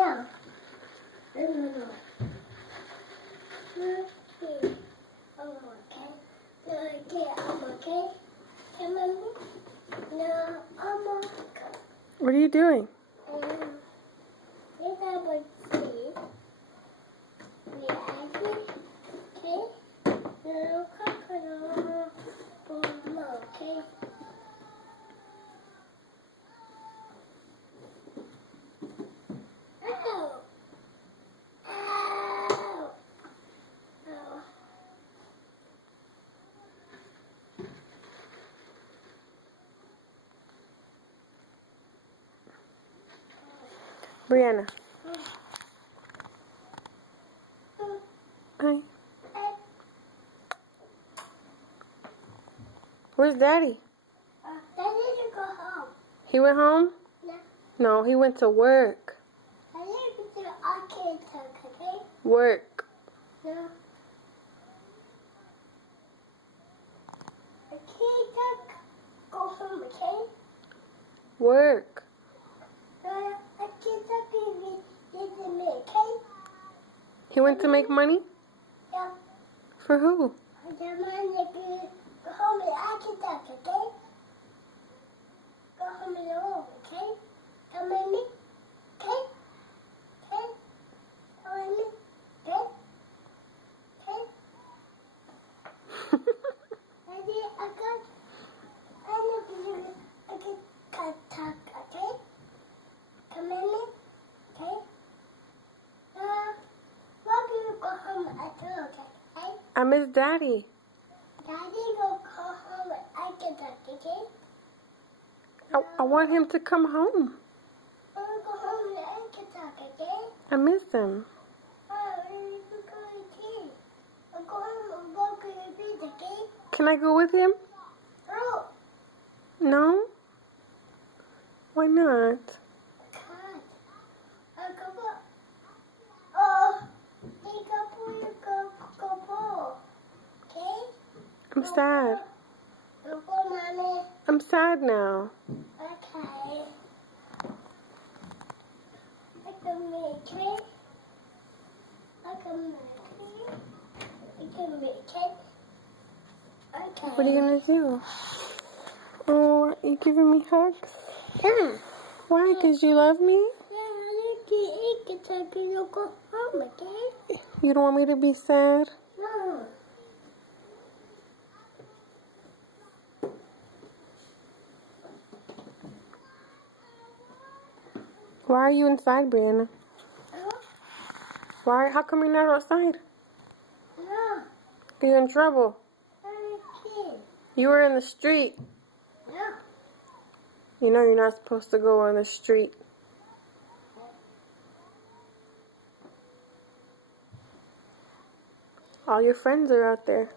No. No. Okay. I'm okay. I'm okay. Come on. No, I'm okay. What are you doing? Yes, I would see. We actually, okay? Little crocodile. Okay? Ow! Ow! Ow. Brianna. Hi. Where's Daddy? Daddy didn't go home. He went home? No. No, he went to work. I need to do arcade talk, okay? Work. No. Arcade talk, go home, okay? Work. Arcade talk is me, okay? He went to make money? Yeah. For who? The man that go home and arcade talk, okay? Go home alone, okay? Come on me, okay? Okay? Come on me, okay? Okay? Daddy, I can talk, okay? Come on me, okay? Why do you go home at all, okay? I miss Daddy. Daddy go home and I can talk, okay? I want him to come home. I want to go home and I can talk, okay? I miss him. I'll go home and walk in the beach, okay? Can I go with him? No, No? Why not? I can't. I'll go back. Oh, go, okay? I'm sad. Go, mommy. I'm sad now. Okay. I can make it. I can make it. Okay. What are you gonna do? Oh, you giving me hugs? Why? 'Cause you love me? Yeah, I need to eat it so I can go home, okay? You don't want me to be sad? No. Why are you inside, Brianna? No. Why? How come you're not outside? No. You're in trouble. I'm a kid. You were in the street. No. You know you're not supposed to go on the street. All your friends are out there.